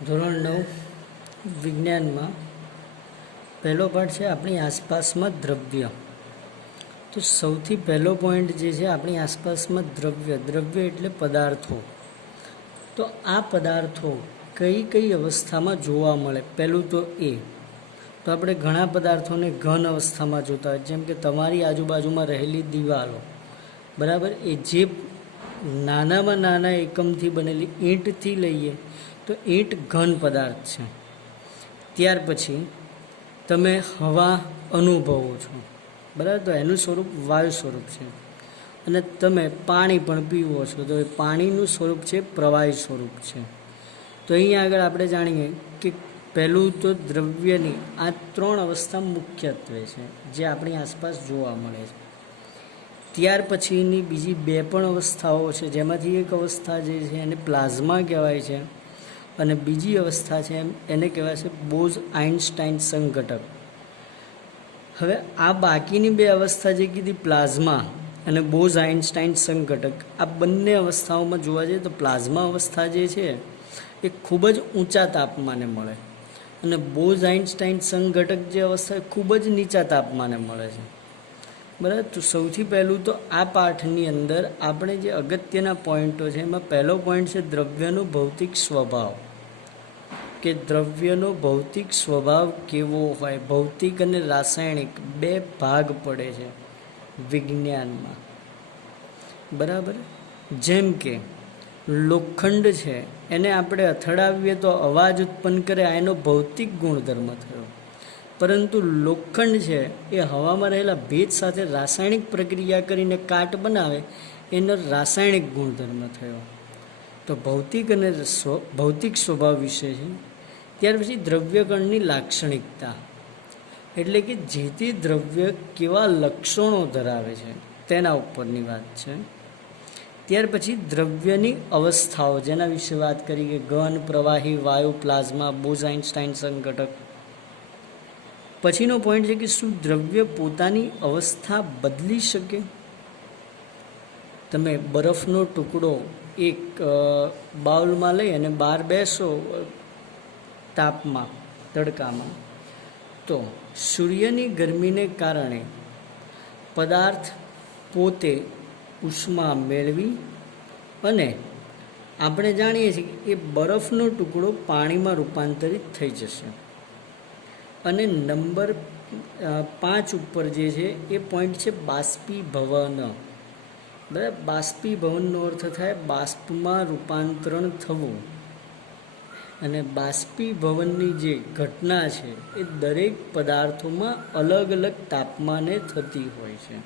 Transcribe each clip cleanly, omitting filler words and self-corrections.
ધોરણ 9 વિજ્ઞાનમાં પહેલો પાઠ છે આપણી આસપાસમાં દ્રવ્ય. તો સૌથી પહેલો પોઈન્ટ જે છે આપણી આસપાસમાં દ્રવ્ય એટલે પદાર્થો. તો આ પદાર્થો કઈ કઈ અવસ્થામાં જોવા મળે, પહેલું તો એ. તો આપણે ઘણા પદાર્થોને ઘન અવસ્થામાં જોતા હોય, જેમ કે તમારી આજુબાજુમાં રહેલી દિવાલો, બરાબર, એ જે નાનામાં નાના એકમથી બનેલી ઈંટથી લઈએ તો ઈંટ ઘન પદાર્થ છે. ત્યાર પછી તમે હવા અનુભવો છો, બરાબર, તો એનું સ્વરૂપ વાયુ સ્વરૂપ છે. અને તમે પાણી પણ પીવો છો તો એ પાણીનું સ્વરૂપ છે પ્રવાહી સ્વરૂપ છે. તો અહીંયા આગળ આપણે જાણીએ કે પહેલું તો દ્રવ્યની આ 3 અવસ્થા મુખ્યત્વે છે જે આપણી આસપાસ જોવા મળે છે. ત્યાર પછીની બીજી 2 પણ અવસ્થાઓ છે, જેમાંથી એક અવસ્થા જે છે એને પ્લાઝમા કહેવાય છે અને બીજી અવસ્થા છે એને કહેવાય છે બોઝ-આઇન્સ્ટાઇન સંઘટક. હવે આ બાકીની 2 અવસ્થા જે કીધી, પ્લાઝમા અને બોઝ-આઇન્સ્ટાઇન સંઘટક, આ બંને અવસ્થાઓમાં જોવા જઈએ તો પ્લાઝમા અવસ્થા જે છે એ ખૂબ જ ઊંચા તાપમાને મળે અને બોઝ-આઇન્સ્ટાઇન સંઘટક જે અવસ્થા એ ખૂબ જ નીચા તાપમાને મળે છે, બરાબર. તો સૌથી પહેલું તો આ પાઠની અંદર આપણે જે અગત્યના પોઈન્ટો છે એમાં પહેલો પોઈન્ટ છે દ્રવ્યનો ભૌતિક સ્વભાવ, કે દ્રવ્યનો ભૌતિક સ્વભાવ કેવો હોય. ભૌતિક અને રાસાયણિક 2 ભાગ પડે છે વિજ્ઞાનમાં, બરાબર. જેમ કે લોખંડ છે, એને આપણે અથડાવીએ તો અવાજ ઉત્પન્ન કરે, આ એનો ભૌતિક ગુણધર્મ થયો. પરંતુ લોખંડ છે એ હવામાં રહેલા ભેજ સાથે રાસાયણિક પ્રક્રિયા કરીને કાટ બનાવે, એનો રાસાયણિક ગુણધર્મ થયો. તો ભૌતિક અને ભૌતિક સ્વભાવ વિશે છે. ત્યાર પછી દ્રવ્યકણની લાક્ષણિકતા, એટલે કે જે તે દ્રવ્ય કેવા લક્ષણો ધરાવે છે તેના ઉપરની વાત છે. ત્યાર પછી દ્રવ્યની અવસ્થાઓ, જેના વિશે વાત કરી કે ઘન, પ્રવાહી, વાયુ, પ્લાઝમા, બોઝ-આઇન્સ્ટાઇન સંઘટક. પછીનો પોઈન્ટ છે કે શું દ્રવ્ય પોતાની અવસ્થા બદલી શકે. તમે બરફનો ટુકડો એક બાઉલમાં લઈ અને બહાર બેસો તાપમાં, તડકામાં, તો સૂર્યની ગરમીને કારણે પદાર્થ પોતે ઉષ્મા મેળવી અને આપણે જાણીએ છીએ કે એ બરફનો ટુકડો પાણીમાં રૂપાંતરિત થઈ જશે. અને નંબર 5 ઉપર જે છે એ પોઈન્ટ છે બાષ્પીભવન, બરાબર. બાષ્પીભવનનો અર્થ થાય બાષ્પમાં રૂપાંતરણ થવું. અને બાષ્પીભવનની જે ઘટના છે એ દરેક પદાર્થોમાં અલગ અલગ તાપમાને થતી હોય છે.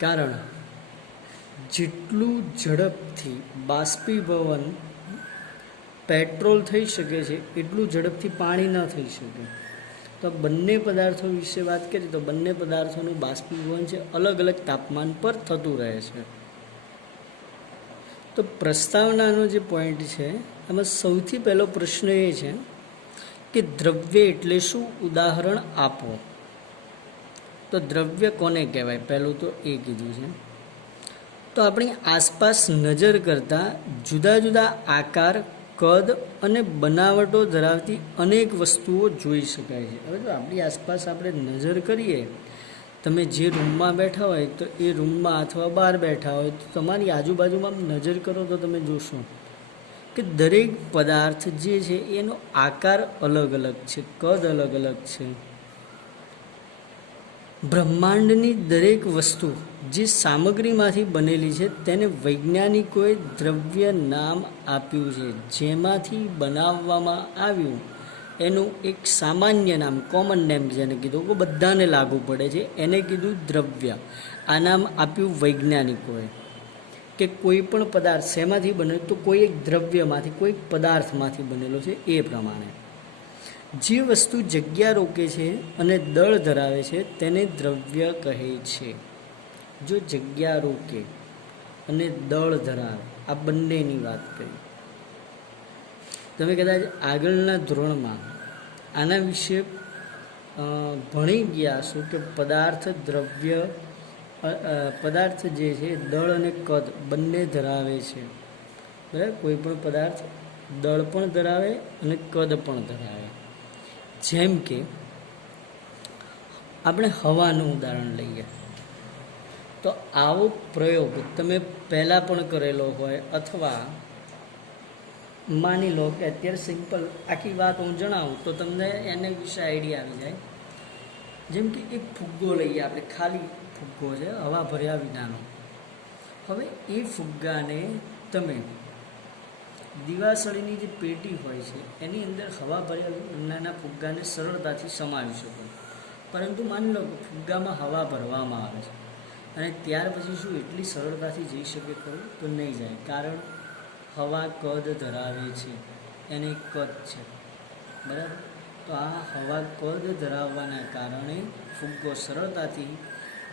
કારણ જેટલું ઝડપથી બાષ્પીભવન પેટ્રોલ થઈ શકે છે એટલું ઝડપથી પાણી ન થઈ શકે. તો બંને પદાર્થો વિશે વાત કરીએ તો બંને પદાર્થોનું બાષ્પીભવન છે અલગ અલગ તાપમાન પર થતું રહે છે. તો પ્રસ્તાવનાનો જે પોઈન્ટ છે એમાં સૌથી પહેલો પ્રશ્ન એ છે કે દ્રવ્ય એટલે શું, ઉદાહરણ આપો. તો દ્રવ્ય કોને કહેવાય, પહેલું તો એ કીધું છે. તો આપણી આસપાસ નજર કરતાં જુદા જુદા આકાર, કદ અને બનાવટો ધરાવતી અનેક વસ્તુઓ જોઈ શકાય છે. હવે જો આપણી આસપાસ આપણે નજર કરીએ, તમે જે રૂમમાં બેઠા હોય તો એ રૂમમાં અથવા બહાર બેઠા હોય તો તમારી આજુબાજુમાં નજર કરો તો તમે જોશો કે દરેક પદાર્થ જે છે એનો આકાર અલગ અલગ છે, કદ અલગ અલગ છે. બ્રહ્માંડની દરેક વસ્તુ જે સામગ્રીમાંથી બનેલી છે તેને વૈજ્ઞાનિકોએ દ્રવ્ય નામ આપ્યું છે. જેમાંથી બનાવવામાં આવ્યું એનું એક સામાન્ય નામ, કોમન નેમ જેને કીધું કે બધાને લાગુ પડે છે, એને કીધું દ્રવ્ય. આ નામ આપ્યું વૈજ્ઞાનિકોએ કે કોઈ પણ પદાર્થ શેમાંથી બને, તો કોઈ એક દ્રવ્યમાંથી, કોઈ પદાર્થમાંથી બનેલો છે. એ પ્રમાણે જે વસ્તુ જગ્યા રોકે છે અને દળ ધરાવે છે તેને દ્રવ્ય કહે છે. જો જગ્યા રોકે અને દળ ધરાવે, આ બંનેની વાત કરી. તમે કદાચ આગળના ધોરણમાં આના વિશે ભણી ગયા છો કે પદાર્થ, દ્રવ્ય, પદાર્થ જે છે દળ અને કદ બંને ધરાવે છે, બરાબર. કોઈ પણ પદાર્થ દળ પણ ધરાવે અને કદ પણ ધરાવે. જેમ કે આપણે હવાનું ઉદાહરણ લઈએ તો આવો પ્રયોગ તમે પહેલાં પણ કરેલો હોય, અથવા માની લો કે અત્યારે સિમ્પલ આખી વાત હું જણાવું તો તમને એને વિશે આઈડિયા આવી જાય. જેમ કે એક ફુગ્ગો લઈએ આપણે, ખાલી ફુગ્ગો છે હવા ભર્યા વિનાનો. હવે એ ફુગ્ગાને તમે દિવાસળીની જે પેટી હોય છે એની અંદર હવા ભર્યા વિનાના ફુગ્ગાને સરળતાથી સમાવી શકો. પરંતુ માની લો કે ફુગ્ગામાં હવા ભરવામાં આવે છે અને ત્યાર પછી શું એટલી સરળતાથી જઈ શકે ખરું? તો નહીં જાય, કારણ હવા કદ ધરાવે છે, એને કદ છે, બરાબર. તો આ હવા કદ ધરાવવાના કારણે ફુગ્ગો સરળતાથી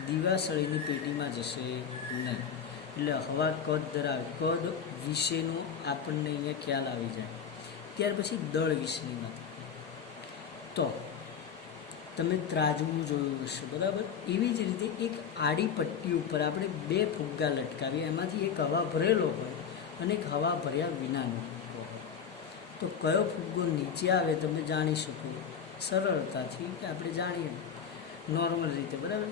દિવાસળીની પેટીમાં જશે નહીં. એટલે હવા કદ ધરાવે, કદ વિશેનો આપણને અહીંયા ખ્યાલ આવી જાય. ત્યાર પછી દળ વિશેની વાત. તો તમે ત્રાજવું જોયું હશે, બરાબર. એવી જ રીતે એક આડી પટ્ટી ઉપર આપણે બે ફુગ્ગા લટકાવીએ, એમાંથી એક હવા ભરેલો હોય અને એક હવા ભર્યા વિનાનો ફુગ્ગો હોય. તો કયો ફુગ્ગો નીચે આવે તમે જાણી શકો સરળતાથી, કે આપણે જાણીએ નોર્મલ રીતે, બરાબર,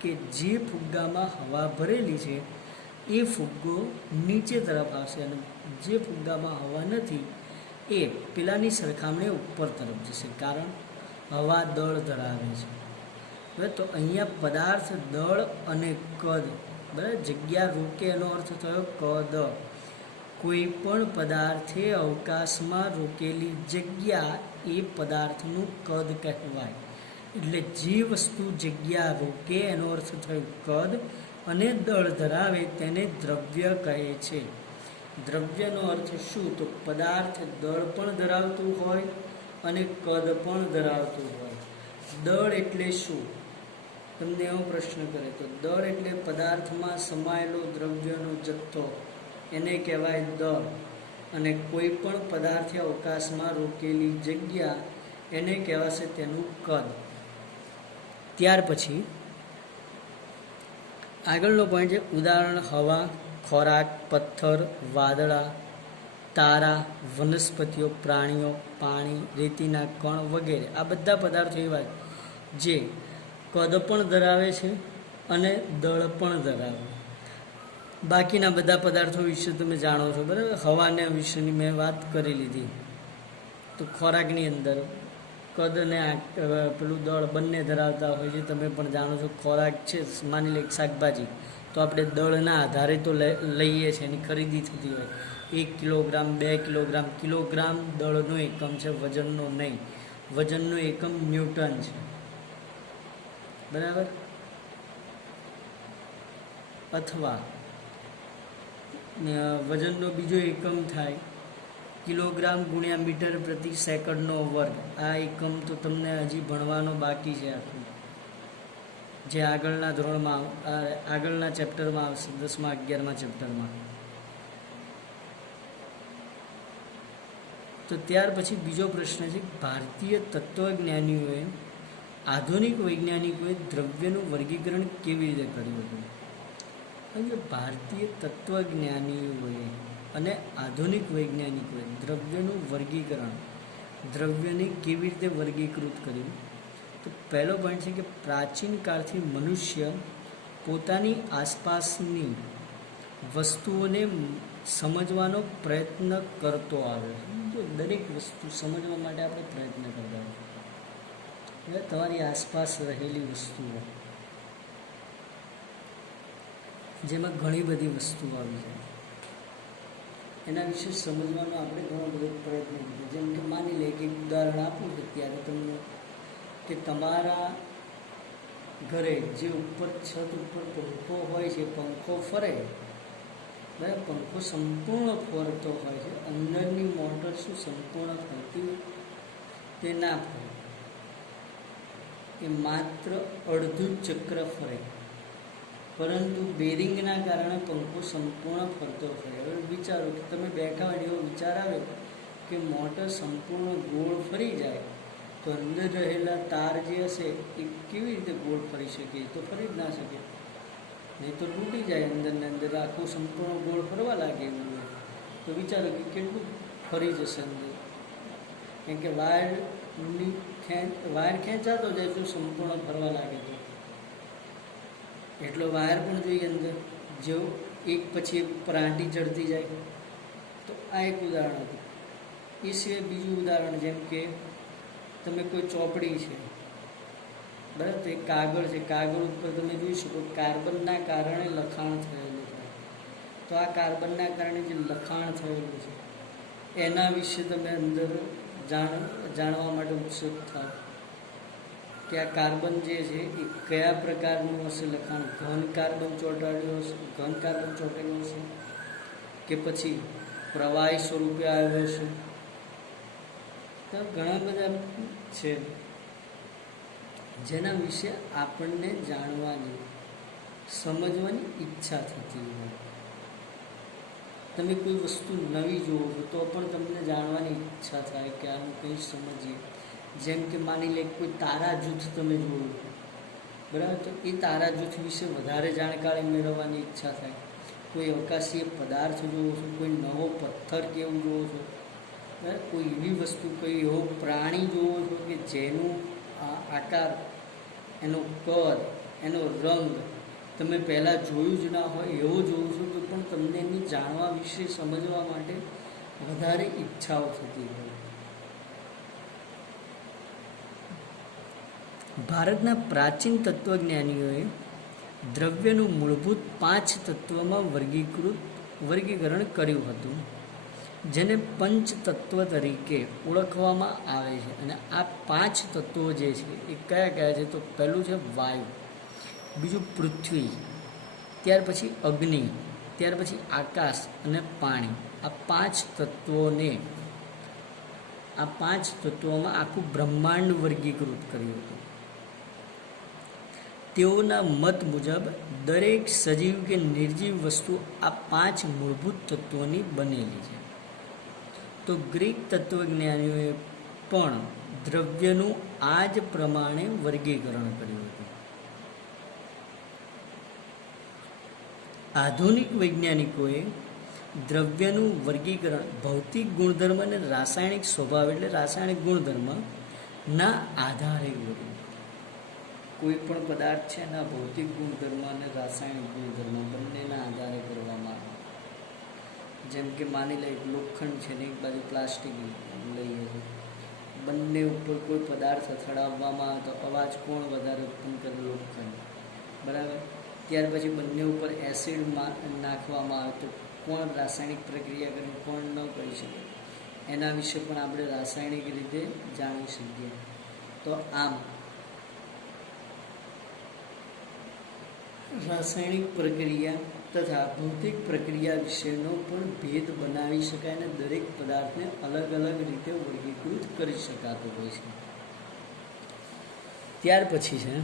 કે જે ફુગ્ગામાં હવા ભરેલી છે એ ફુગ્ગો નીચે તરફ આવશે અને જે ફુગ્ગામાં હવા નથી એ પેલાની સરખામણીએ ઉપર તરફ જશે, કારણ હવા દળ ધરાવે છે. બરાબર. તો અહીંયા પદાર્થ, દળ અને કદ, બરાબર, જગ્યા રોકે એનો અર્થ થયો કદ. કોઈ પણ પદાર્થે અવકાશમાં રોકેલી જગ્યા એ પદાર્થનું કદ કહેવાય. એટલે જે વસ્તુ જગ્યા રોકે એનો અર્થ થયો કદ, અને દળ ધરાવે તેને દ્રવ્ય કહે છે. દ્રવ્યનો અર્થ શું? તો પદાર્થ દળ પણ ધરાવતું હોય અને કદ પણ ધરાવતું હોય. દળ એટલે શું? તમને એવો પ્રશ્ન કરે તો દળ એટલે પદાર્થમાં સમાયેલો દ્રવ્યનો જથ્થો, એને કહેવાય દળ. અને કોઈ પણ પદાર્થે અવકાશમાં રોકેલી જગ્યા એને કહેવાશે તેનું કદ. ત્યાર પછી આગળનો પોઈન્ટ છે ઉદાહરણ: હવા, ખોરાક, પથ્થર, વાદળા, તારા, વનસ્પતિઓ, પ્રાણીઓ, પાણી, રેતીના કણ વગેરે. આ બધા પદાર્થો એવા જે કદ પણ ધરાવે છે અને દળ પણ ધરાવે. બાકીના બધા પદાર્થો વિશે તમે જાણો છો, બરાબર. હવાને વિશેની મેં વાત કરી લીધી. તો ખોરાકની અંદર કદ અને પેલું દળ બંને ધરાવતા હોય છે. તમે પણ જાણો છો ખોરાક છે, માની લે શાકભાજી, તો આપણે દળના આધારે તો લઈએ છીએ, એની ખરીદી થતી હોય. 1 કિલોગ્રામ, 2 કિલોગ્રામ. કિલોગ્રામ દળનો એકમ છે, વજનનો નહીં. વજનનો એકમ ન્યૂટન છે, બરાબર. અથવા વજનનો બીજો એકમ થાય કિલોગ્રામ ગુણ્યા મીટર પ્રતિ સેકન્ડનો વર્ગ. આ એકમ તો તમને હજી ભણવાનો બાકી છે આખું, જે આગળના ધોરણમાં, આગળના ચેપ્ટરમાં આવશે, 10મા 11મા ચેપ્ટરમાં. તો ત્યાર પછી બીજો પ્રશ્ન છે, ભારતીય તત્વજ્ઞાનીઓએ, આધુનિક વૈજ્ઞાનિકોએ દ્રવ્યનું વર્ગીકરણ કેવી રીતે કર્યું હતું? ભારતીય તત્વજ્ઞાનીઓએ અને આધુનિક વૈજ્ઞાનિકોએ દ્રવ્યનું વર્ગીકરણ, દ્રવ્યને કેવી રીતે વર્ગીકૃત કર્યું? તો પહેલો પોઈન્ટ છે કે પ્રાચીન કાળથી મનુષ્ય પોતાની આસપાસની વસ્તુઓને સમજવાનો પ્રયત્ન કરતો આવ્યો છે. તો દરેક વસ્તુ સમજવા માટે આપણે પ્રયત્ન કરતા હોય. એટલે તમારી આસપાસ રહેલી વસ્તુઓ, જેમાં ઘણી બધી વસ્તુઓ આવી જાય, એના વિશે સમજવાનો આપણે ઘણો બધો પ્રયત્ન કર્યો. જેમ કે માની લે કે ઉદાહરણ આપું તો ત્યારે તમને કે તમારા ઘરે જે ઉપર છત ઉપર પંખો હોય છે, પંખો ફરે, બરાબર, પંખો સંપૂર્ણ ફરતો હોય છે, અંદરની મોટર શું સંપૂર્ણ ફરતી તે ના ફરે, એ માત્ર અડધું ચક્ર ફરે, પરંતુ બેરિંગના કારણે પંખો સંપૂર્ણ ફરતો ફરે. હવે વિચારો કે તમે બેઠા હોય એવો વિચાર આવે કે મોટર સંપૂર્ણ ગોળ ફરી જાય તો અંદર રહેલા તાર જે હશે એ કેવી રીતે ગોળ ફરી શકે? તો ફરી જ ના શકે, નહીં તો તૂટી જાય અંદર ને અંદર, આખું સંપૂર્ણ ગોળ ફરવા લાગે એવું હોય. તો વિચારો કે કેટલું ફરી જશે અંદર, કેમ કે વાયર ખેંચાતો જાય તો સંપૂર્ણ ફરવા લાગે તો એટલો વાયર પણ જોઈએ અંદર, જેવો એક પછી એક પ્રાંટી ચડતી જાય. તો આ એક ઉદાહરણ હતું. એ સિવાય બીજું ઉદાહરણ, જેમ કે તમે કોઈ ચોપડી છે બરાબર, તો એક કાગળ છે, કાગળ ઉપર તમે જોઈ શકો કાર્બનના કારણે લખાણ થયેલું છે. તો આ કાર્બનના કારણે જે લખાણ થયેલું છે એના વિશે તમે અંદર જાણવા માટે ઉત્સુક થાવ કે આ કાર્બન જે છે એ કયા પ્રકારનું હશે લખાણ, ઘન કાર્બન ચોંટાડ્યું હશે, ઘન કાર્બન ચોંટેલું હશે કે પછી પ્રવાહી સ્વરૂપે આવ્યો હશે. તો ઘણા બધા છે જેના વિશે આપણને જાણવાની, સમજવાની ઈચ્છા થતી હોય. તમે કોઈ વસ્તુ નવી જુઓ છો તો પણ તમને જાણવાની ઈચ્છા થાય કે આનું કંઈ સમજીએ. જેમ કે માની લે કોઈ તારા જૂથ તમે જોયું બરાબર, તો એ તારા જૂથ વિશે વધારે જાણકારી મેળવવાની ઈચ્છા થાય. કોઈ અવકાશીય પદાર્થ જુઓ છો, કોઈ નવો પથ્થર કેવું જુઓ છો, બરાબર, કોઈ એવી વસ્તુ, કોઈ એવો પ્રાણી જુઓ છો કે જેનું આકાર, એનો કદ, એનો રંગ તમે પહેલાં જોયું જ ના હોય એવો જોવું છો તો પણ તમને એની જાણવા વિશે, સમજવા માટે વધારે ઈચ્છાઓ થતી હોય. ભારતના પ્રાચીન તત્વજ્ઞાનીઓએ દ્રવ્યનું મૂળભૂત 5 તત્વમાં વર્ગીકરણ કર્યું હતું, જેને પંચતત્વ તરીકે ઓળખવામાં આવે છે. અને આ 5 તત્વો જે છે એ કયા કયા છે? તો પહેલું છે વાયુ, બીજું પૃથ્વી, ત્યાર પછી અગ્નિ, ત્યાર પછી આકાશ અને પાણી. આ 5 તત્વોમાં આખું બ્રહ્માંડ વર્ગીકૃત કર્યું હતું. તેઓના મત મુજબ દરેક સજીવ કે નિર્જીવ વસ્તુ આ 5 મૂળભૂત તત્વોની બનેલી છે. તો ગ્રીક તત્વજ્ઞાનીઓએ પણ દ્રવ્યનું આ જ પ્રમાણે વર્ગીકરણ કર્યું હતું. આધુનિક વૈજ્ઞાનિકોએ દ્રવ્યનું વર્ગીકરણ ભૌતિક ગુણધર્મ અને રાસાયણિક સ્વભાવ એટલે રાસાયણિક ગુણધર્મના આધારે કર્યું. કોઈ પણ પદાર્થ છે એના ભૌતિક ગુણધર્મ અને રાસાયણિક ગુણધર્મ બંનેના આધારે કરવામાં આવે. જેમ કે માની લે લોખંડ છે ને એક બાજુ પ્લાસ્ટિક લઈએ છીએ, બંને ઉપર કોઈ પદાર્થ અથડાવવામાં આવે તો અવાજ કોણ વધારે ઉત્પન્ન કરે? લોખંડ, બરાબર. ત્યાર પછી બંને ઉપર એસિડ નાખવામાં આવે તો કોણ રાસાયણિક પ્રક્રિયા કરી, કોણ ન કરી શકે? એના વિશે પણ આપણે રાસાયણિક રીતે જાણી શકીએ. તો આમ રાસાયણિક પ્રક્રિયા તથા ભૌતિક પ્રક્રિયા વિશેનો પણ ભેદ બનાવી શકાય અને દરેક પદાર્થને અલગ અલગ રીતે વર્ગીકૃત કરી શકાતો હોય છે. ત્યાર પછી છે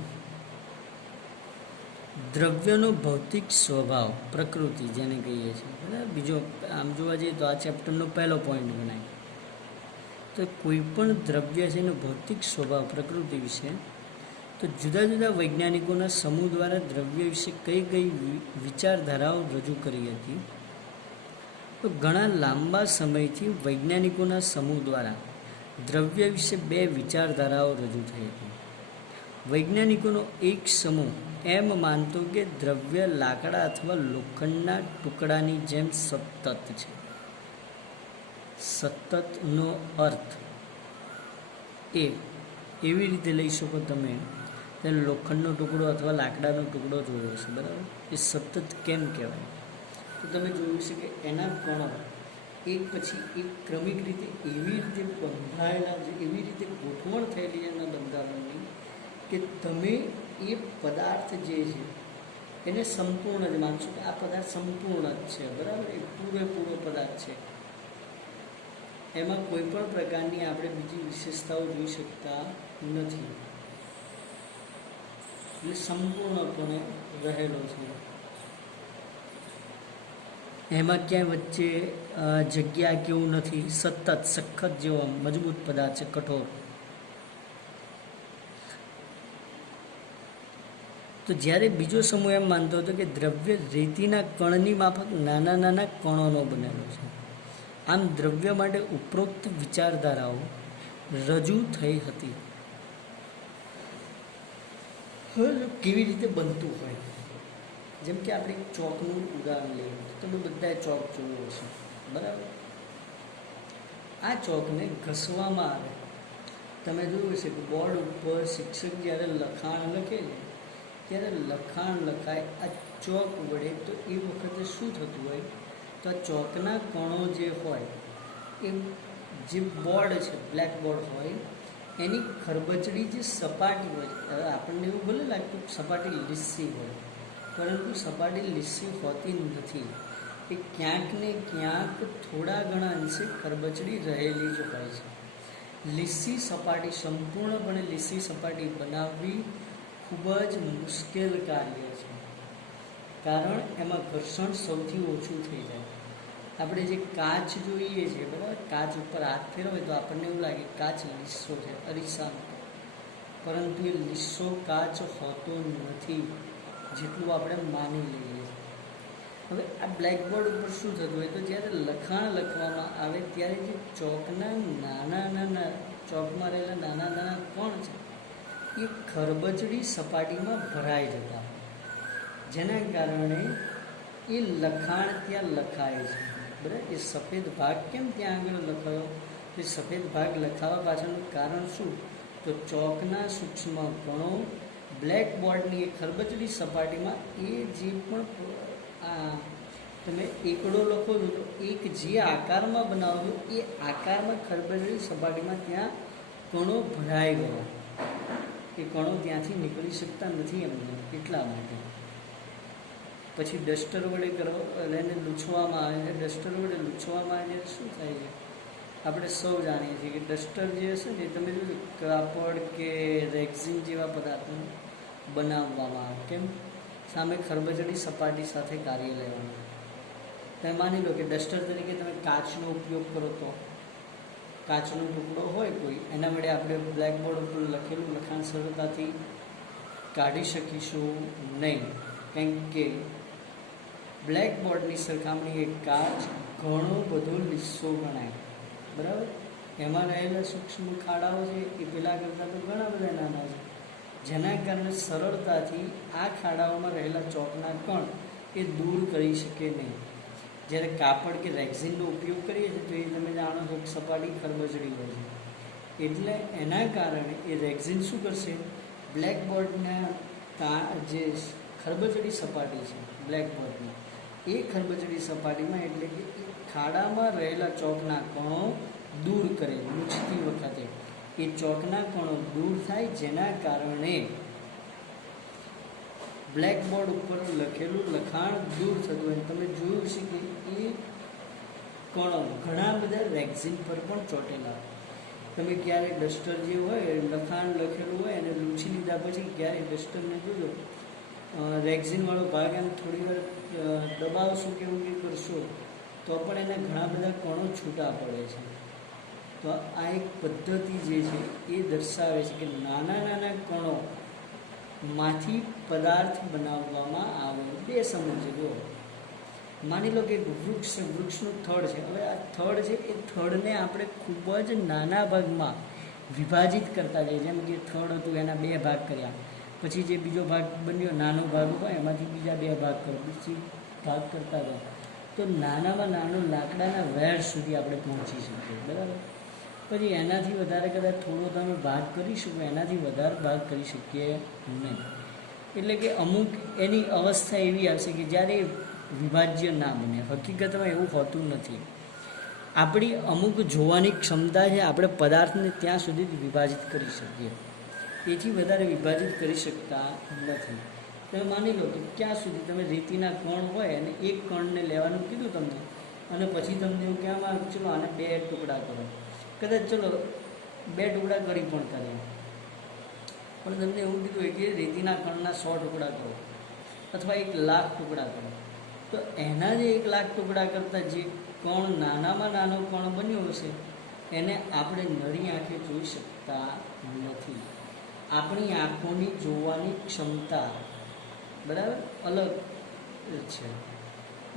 દ્રવ્યનો ભૌતિક સ્વભાવ, પ્રકૃતિ જેને કહીએ છીએ, બરાબર. બીજો આમ જોવા જઈએ તો આ ચેપ્ટરનો પહેલો પોઈન્ટ ગણાય. તો કોઈ પણ દ્રવ્ય છે એનો ભૌતિક સ્વભાવ, પ્રકૃતિ વિશે તો જુદા જુદા વૈજ્ઞાનિકોના સમૂહ દ્વારા દ્રવ્ય વિશે કઈ કઈ વિચારધારાઓ રજૂ કરી હતી? તો ઘણા લાંબા સમયથી વૈજ્ઞાનિકોના સમૂહ દ્વારા દ્રવ્ય વિશે 2 વિચારધારાઓ રજૂ થઈ હતી. વૈજ્ઞાનિકોનો એક સમૂહ એમ માનતો કે દ્રવ્ય લાકડા અથવા લોખંડના ટુકડાની જેમ સતત છે. સતતનો અર્થ એવી રીતે લઈ શકો તમે, લોખંડનો ટુકડો અથવા લાકડાનો ટુકડો જોયો છે, બરાબર. એ સતત કેમ કહેવાય? તો તમે જોયું છે કે એના કણો એક પછી એક ક્રમિક રીતે એવી રીતે બંધાયેલા છે, એવી રીતે ગોઠવણ થયેલી છે એના બંધારણની કે તમે એ પદાર્થ જે છે એને સંપૂર્ણ જ માનશો કે આ પદાર્થ સંપૂર્ણ જ છે, બરાબર. એ પૂરેપૂરો પદાર્થ છે, એમાં કોઈ પણ પ્રકારની આપણે બીજી વિશેષતાઓ જોઈ શકતા નથી. એટલે સંપૂર્ણપણે રહેલો છે. એમાં ક્યાંય વચ્ચે જગ્યા કેવું નથી, સતત સખત જેવો મજબૂત પદાર્થ છે, કઠોર. તો જ્યારે બીજો સમૂહ એમ માનતો હતો કે દ્રવ્ય રેતીના કણની માફક નાના નાના કણોનો બનેલો છે. આમ દ્રવ્ય માટે ઉપરોક્ત વિચારધારાઓ રજૂ થઈ હતી. હવે કેવી રીતે બનતું હોય, જેમ કે આપણે ચોકનું ઉદાહરણ લઈએ તો તમે બધાએ ચોક જોયો હશે, બરાબર. આ ચોકને ઘસવામાં આવે. તમે જોયું હશે કે બોર્ડ ઉપર શિક્ષક જ્યારે લખાણ લખે છે ત્યારે લખાણ લખાય આ ચોક વડે, તો એ વખતે શું થતું હોય, તો આ ચોકના કણો જે હોય એ જે બોર્ડ છે, બ્લેક બોર્ડ હોય, એની ખરબચડી જે સપાટી હોય, હવે આપણને એવું ભલે લાગતું સપાટી લીસી હોય, પરંતુ સપાટી લીસી હોતી નથી. એ ક્યાંક ને ક્યાંક થોડા ઘણા અંશે ખરબચડી રહેલી જ હોય છે. લીસી સપાટી, સંપૂર્ણપણે લીસી સપાટી બનાવવી ખૂબ જ મુશ્કેલ કાર્ય છે, કારણ એમાં ઘર્ષણ સૌથી ઓછું થઈ જાય. આપણે જે કાચ જોઈએ છીએ, બરાબર, કાચ ઉપર હાથ ફેરવે તો આપણને એવું લાગે કાચ લીસો છે, અરીસાનો, પરંતુ એ લીસો કાચ હોતો નથી જેટલું આપણે માની લઈએ. હવે આ બ્લેકબોર્ડ ઉપર શું થતું હોય, તો જ્યારે લખાણ લખવામાં આવે ત્યારે જે ચોકના નાના ચોકમાં રહેલા નાના કણ છે એ ખરબચડી સપાટીમાં ભરાઈ જતા હોય, જેના કારણે એ લખાણ ત્યાં લખાય છે, બરાબર. એ સફેદ ભાગ કેમ ત્યાં આગળ લખાયો, એ સફેદ ભાગ લખાવા પાછળનું કારણ શું, તો ચોકના સૂક્ષ્મ કણો બ્લેકબોર્ડની એ ખરબચડી સપાટીમાં એ જે પણ તમે એકડો લખો છો તો એક જે આકારમાં બનાવો છો એ આકારમાં ખરબચડી સપાટીમાં ત્યાં કણો ભરાઈ ગયા, એ કણો ત્યાંથી નીકળી શકતા નથી એમને, એટલા માટે. પછી ડસ્ટર વડે કરો એટલે એને લૂછવામાં આવે છે. ડસ્ટર વડે લૂછવામાં આવે ત્યારે શું થાય છે, આપણે સૌ જાણીએ છીએ કે ડસ્ટર જે હશે ને, તમે જોયું કાપડ કે રેક્ઝિન જેવા પદાર્થો બનાવવામાં આવે. કેમ? સામે ખરબચડી સપાટી સાથે કાર્ય લેવાનું. તમે માની લો કે ડસ્ટર તરીકે તમે કાચનો ઉપયોગ કરો તો કાચનો ટુકડો હોય કોઈ, એના વડે આપણે બ્લેકબોર્ડ ઉપર લખેલું લખાણ સરળતાથી કાઢી શકીશું નહીં, કેમ કે બ્લેકબોર્ડની સરખામણીએ કાચ ઘણો બધો લીસો ગણાય, બરાબર. એમાં રહેલા સૂક્ષ્મ ખાડાઓ છે એ પેલા કરતાં તો ઘણા બધા નાના છે, જેના કારણે સરળતાથી આ ખાડાઓમાં રહેલા ચોકના કણ એ દૂર કરી શકે નહીં. જ્યારે કાપડ કે રેક્ઝિનનો ઉપયોગ કરીએ છીએ તો એ તમે જાણો છો કે સપાટી ખરબચડી હોય છે, એટલે એના કારણે એ રેક્ઝિન શું કરશે, બ્લેકબોર્ડના જે ખરબચડી સપાટી છે બ્લેકબોર્ડની, એ ખરબચડી સપાટીમાં એટલે કે એ ખાડામાં રહેલા ચોકના કણો દૂર કરે. લૂછતી વખતે એ ચોકના કણો દૂર થાય, જેના કારણે બ્લેકબોર્ડ ઉપર લખેલું લખાણ દૂર થતું હોય. તમે જોયું છે કે એ કણો ઘણા બધા રેક્ઝિન પર પણ ચોટેલા. તમે ક્યારે ડસ્ટર જે હોય લખાણ લખેલું હોય અને લૂછી લીધા પછી ક્યારે ડસ્ટરને જોજો, રેક્ઝિનવાળો ભાગ એમ થોડી વાર દબાવશો કે એવું કંઈ કરશો તો પણ એના ઘણા બધા કણો છૂટા પડે છે. તો આ એક પદ્ધતિ જે છે એ દર્શાવે છે કે નાના કણો માંથી પદાર્થ બનાવવામાં આવે. બે સમજો, માની લો કે વૃક્ષ છે, વૃક્ષનું થડ છે. હવે આ થડ છે એ થડને આપણે ખૂબ જ નાના ભાગમાં વિભાજિત કરતા જઈએ. જેમ કે થડ હતું એના 2 ભાગ કર્યા, પછી જે બીજો ભાગ બન્યો નાનો ભાગ હોય એમાંથી બીજા 2 ભાગ કરો, બીજી ભાગ કરતા જાઓ, તો નાનામાં નાનો લાકડાના વેર સુધી આપણે પહોંચી શકીએ, બરાબર. પછી એનાથી વધારે કદાચ થોડો તમે ભાગ કરીશું, એનાથી વધારે ભાગ કરી શકીએ નહીં. એટલે કે અમુક એની અવસ્થા એવી આવશે કે જ્યારે વિભાજ્ય ના બને. હકીકતમાં એવું હોતું નથી. આપણી અમુક જોવાની ક્ષમતા છે, આપણે પદાર્થને ત્યાં સુધી જ વિભાજિત કરી શકીએ, એથી વધારે વિભાજિત કરી શકતા નથી. તમે માની લો કે ક્યાં સુધી તમે રેતીના કણ હોય અને એક કણને લેવાનું કીધું તમને, અને પછી તમને એવું કહેવામાં આવ્યું ચલો આને 2 ટુકડા કરો. કદાચ ચલો 2 ટુકડા કરી પણ કર્યા, પણ તમને એવું કીધું હોય કે રેતીના કણના 100 ટુકડા કરો અથવા 1,00,000 ટુકડા કરો, તો એના જે 1,00,000 ટુકડા કરતાં જે કણ નાનામાં નાનો કણ બન્યો હશે એને આપણે નરી આંખે જોઈ શકતા નથી. આપણી આંખોની જોવાની ક્ષમતા બરાબર અલગ છે,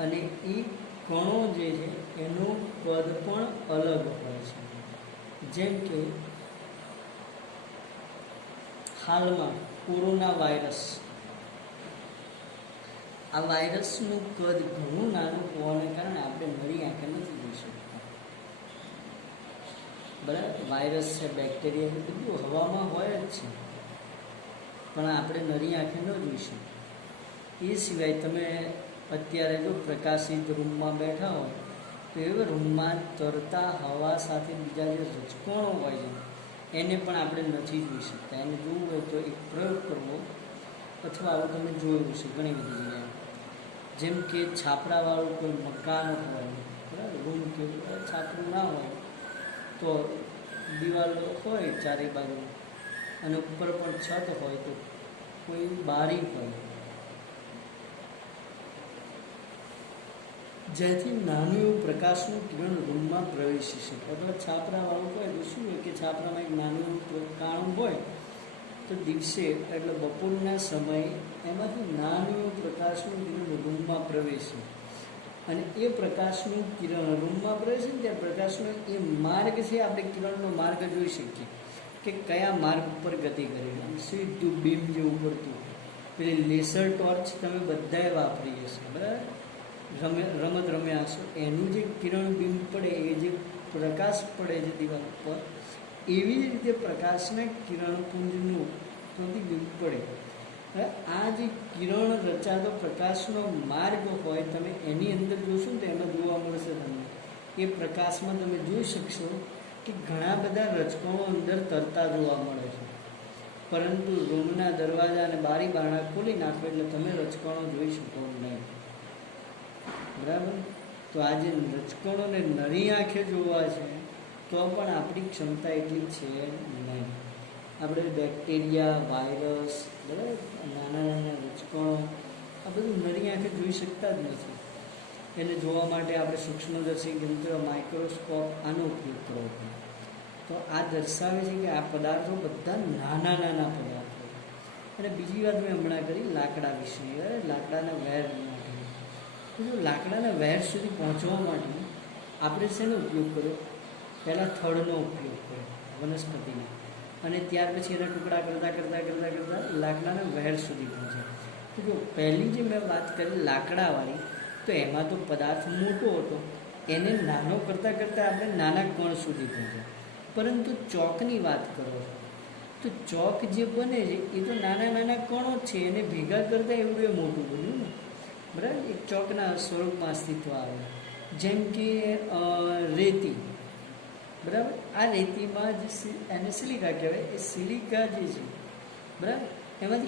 અને એ કણો જે છે એનું કદ પણ અલગ હોય છે. જેમ કે હાલમાં કોરોના વાયરસ, આ વાયરસનું કદ ઘણું નાનું હોવાને કારણે આપણે નરી આંખે નથી જોઈ શકતા. બરાબર, વાયરસ છે, બેક્ટેરિયા છે, બધું હવામાં હોય જ છે, પણ આપણે નરી આંખે ન જોઈ શકીએ. એ સિવાય તમે અત્યારે જો પ્રકાશિત રૂમમાં બેઠા હોય તો એ રૂમમાં તરતા હવા સાથે બીજા જે રજકણો હોય છે એને પણ આપણે નથી જોઈ શકતા. એને જોવું હોય તો એક પ્રયોગ કરવો, અથવા આવું તમે જોયું છે ઘણી બધી જગ્યાએ. જેમ કે છાપરાવાળું કોઈ મકાન હોય, બરાબર, રૂમ કે છાપરું ના હોય તો દિવાલો હોય ચારે બાજુ, અને ઉપર પણ છત હોય તો કોઈ બારી હોય, જ્યાંથી નાનું એવું પ્રકાશનું કિરણ રૂમમાં પ્રવેશી શકે. અથવા છાપરાવાળું હોય તો શું હોય કે છાપરામાં એક નાનું એવું કાણું હોય તો દિવસે એટલે બપોરના સમયે એમાંથી નાનું એવું પ્રકાશનું કિરણ રૂમમાં પ્રવેશે, અને એ પ્રકાશનું કિરણ રૂમમાં પ્રવેશે ને ત્યારે પ્રકાશનો એ માર્ગ છે, આપણે કિરણનો માર્ગ જોઈ શકીએ કે કયા માર્ગ ઉપર ગતિ કરે. સીધું બીમ જેવું પડતું, પેલી લેસર ટોર્ચ તમે બધાએ વાપરી હશે, બરાબર, રમત રમ્યા હશો. એનું જે કિરણ બીમ પડે, એ જે પ્રકાશ પડે છે દિવાલ ઉપર, એવી જ રીતે પ્રકાશના કિરણપુંજનું પ્રતિબિંબ પડે. હવે આ જે કિરણ રચાતો પ્રકાશનો માર્ગ હોય, તમે એની અંદર જોશો ને તો એમાં જોવા મળશે તમને. એ પ્રકાશમાં તમે જોઈ શકશો કે ઘણા બધા રજકણો અંદર તરતા જોવા મળે છે, પરંતુ રૂમના દરવાજા અને બારી બારણા ખોલી નાખો એટલે તમે રજકણો જોઈ શકો નહીં. બરાબર, તો આ જે રજકણોને નરી આંખે જોવા છે તો પણ આપણી ક્ષમતા એટલી છે નહીં. આપણે બેક્ટેરિયા, વાયરસ, બરાબર, નાના નાના રજકણો, આ બધું નરી આંખે જોઈ શકતા જ નથી. એને જોવા માટે આપણે સૂક્ષ્મદર્શી યંત્ર, માઇક્રોસ્કોપ, આનો ઉપયોગ કરવો પડે. તો આ દર્શાવે છે કે આ પદાર્થો બધા નાના નાના પદાર્થો. અને બીજી વાત મેં હમણાં કરી લાકડા વિશે, લાકડાના વેર માટે. તો જો લાકડાના વેર સુધી પહોંચવા માટે આપણે શેનો ઉપયોગ કર્યો? પહેલાં થડનો ઉપયોગ કર્યો, વનસ્પતિનો, અને ત્યાર પછી એના ટુકડા કરતાં કરતાં કરતાં કરતાં લાકડાના વેર સુધી પહોંચ્યા. તો જો પહેલી જે મેં વાત કરી લાકડાવાળી, તો એમાં તો પદાર્થ મોટો હતો, એને નાનો કરતાં કરતાં આપણે નાના કણ સુધી પહોંચ્યા. પરંતુ ચોકની વાત કરો તો ચોક જે બને છે એ તો નાના નાના કણો જ છે, એને ભેગા કરતાં એવડું મોટું બન્યું ને, બરાબર. એક ચોકના સ્વરૂપમાં અસ્તિત્વ આવે. જેમ કે રેતી, બરાબર, આ રેતીમાં જે એને સિલિકા કહેવાય, એ સિલિકા જે છે, બરાબર, એમાંથી